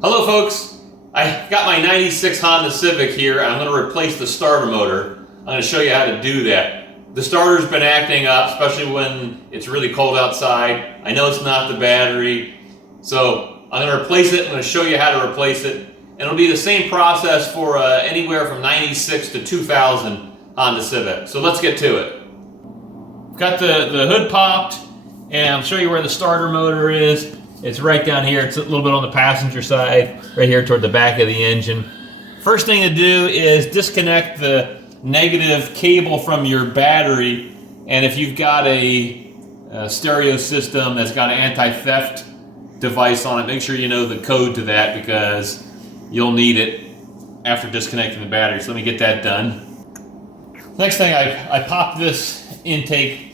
Hello folks, I got my 96 Honda Civic here. I'm going to replace the starter motor. I'm going to show you how to do that. The starter's been acting up, especially when it's really cold outside. I know it's not the battery, so I'm going to replace it. I'm going to show you how to replace it. And it'll be the same process for anywhere from 96 to 2000 Honda Civic. So let's get to it. Got the hood popped, and I'll show you where the starter motor is. It's right down here. It's a little bit on the passenger side, right here toward the back of the engine. First thing to do is disconnect the negative cable from your battery. And if you've got a stereo system that's got an anti-theft device on it, make sure you know the code to that because you'll need it after disconnecting the battery. So let me get that done. Next thing, I popped this intake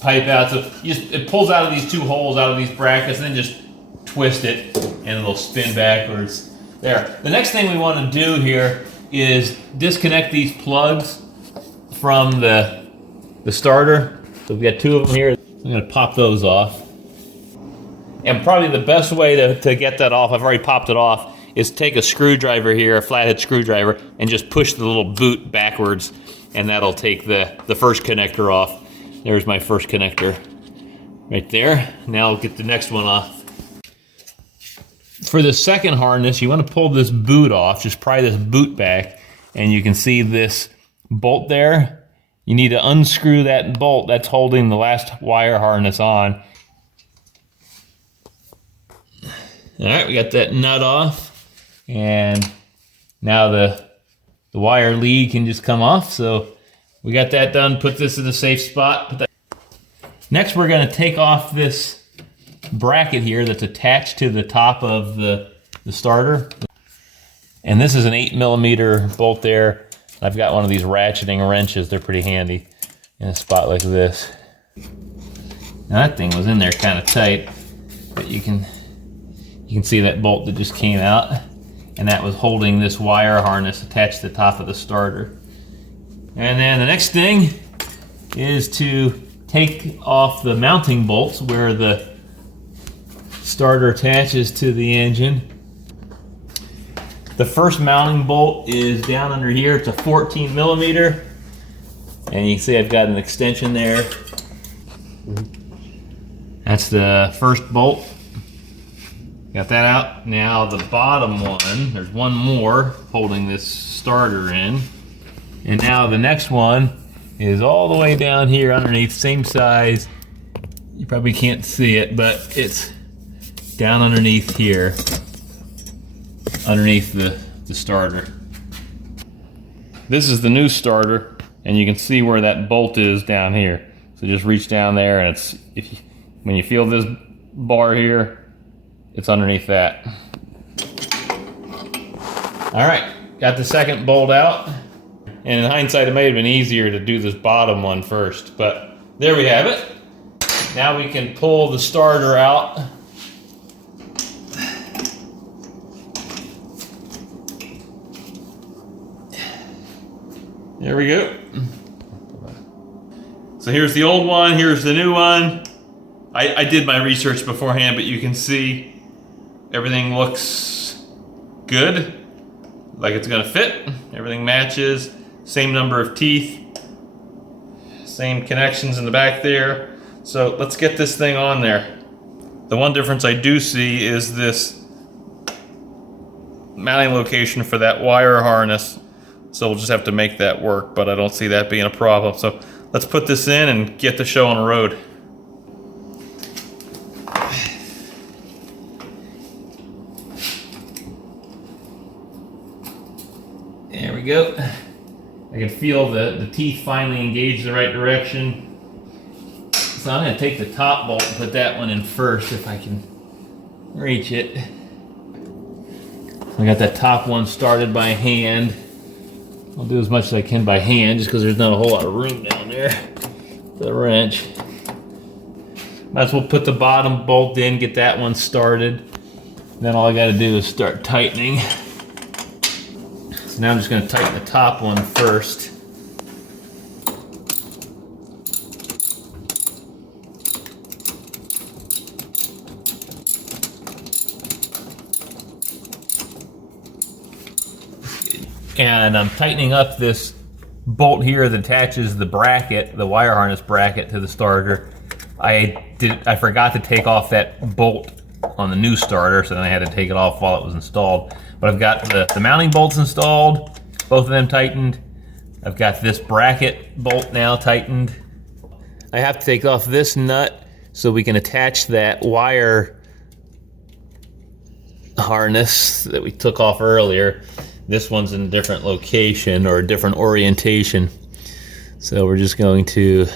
pipe out, so it pulls out of these two holes, out of these brackets, and then just twist it and it'll spin backwards. There. The next thing we want to do here is disconnect these plugs from the starter. So we've got two of them here. I'm going to pop those off. And probably the best way to get that off, I've already popped it off, is take a screwdriver here, a flathead screwdriver, and just push the little boot backwards, and that'll take the first connector off. There's my first connector right there. Now I'll get the next one off. For the second harness, you want to pull this boot off, just pry this boot back, and you can see this bolt there. You need to unscrew that bolt that's holding the last wire harness on. All right, we got that nut off, and now the wire lead can just come off. So we got that done. Put this in a safe spot. Next, we're going to take off this bracket here that's attached to the top of the starter. And this is an 8mm bolt there. I've got one of these ratcheting wrenches. They're pretty handy in a spot like this. Now that thing was in there kind of tight, but you can see that bolt that just came out, and that was holding this wire harness attached to the top of the starter. And then the next thing is to take off the mounting bolts where the starter attaches to the engine. The first mounting bolt is down under here. It's a 14mm, and you can see I've got an extension there. That's the first bolt. Got that out. Now the bottom one, there's one more holding this starter in. And now the next one is all the way down here underneath, same size. You probably can't see it, but it's down underneath here, underneath the starter. This is the new starter, and you can see where that bolt is down here. So just reach down there, and when you feel this bar here, it's underneath that. All right, got the second bolt out. And in hindsight, it may have been easier to do this bottom one first, but there we have it. Now we can pull the starter out. There we go. So here's the old one, here's the new one. I did my research beforehand, but you can see everything looks good, like it's gonna fit. Everything matches. Same number of teeth, same connections in the back there. So let's get this thing on there. The one difference I do see is this mounting location for that wire harness. So we'll just have to make that work, but I don't see that being a problem. So let's put this in and get the show on the road. There we go. I can feel the teeth finally engage the right direction. So I'm going to take the top bolt and put that one in first if I can reach it. I got that top one started by hand. I'll do as much as I can by hand just because there's not a whole lot of room down there for the wrench. Might as well put the bottom bolt in, get that one started. Then all I got to do is start tightening. So now I'm just going to tighten the top one first. and I'm tightening up this bolt here that attaches the bracket, the wire harness bracket, to the starter. I forgot to take off that bolt on the new starter, so then I had to take it off while it was installed. But I've got the mounting bolts installed, both of them tightened. I've got this bracket bolt now tightened. I have to take off this nut so we can attach that wire harness that we took off earlier. This one's in a different location or a different orientation. So we're just going to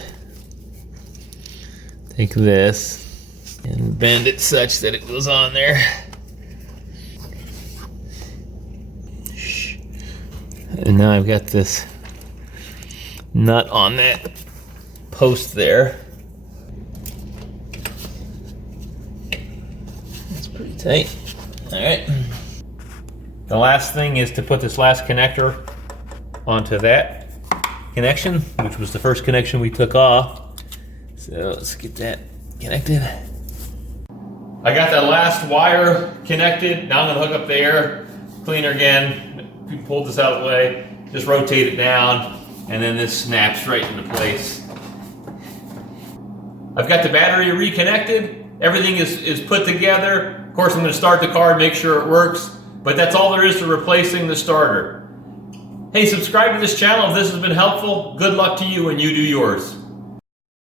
take this and bend it such that it goes on there. And now I've got this nut on that post there. That's pretty tight. All right. The last thing is to put this last connector onto that connection, which was the first connection we took off. So let's get that connected. I got that last wire connected. Now I'm gonna hook up the air cleaner again. We pulled this out of the way, just rotate it down, and then this snaps right into place. I've got the battery reconnected. Everything is put together. Of course, I'm gonna start the car, make sure it works. But that's all there is to replacing the starter. Hey, subscribe to this channel if this has been helpful. Good luck to you when you do yours.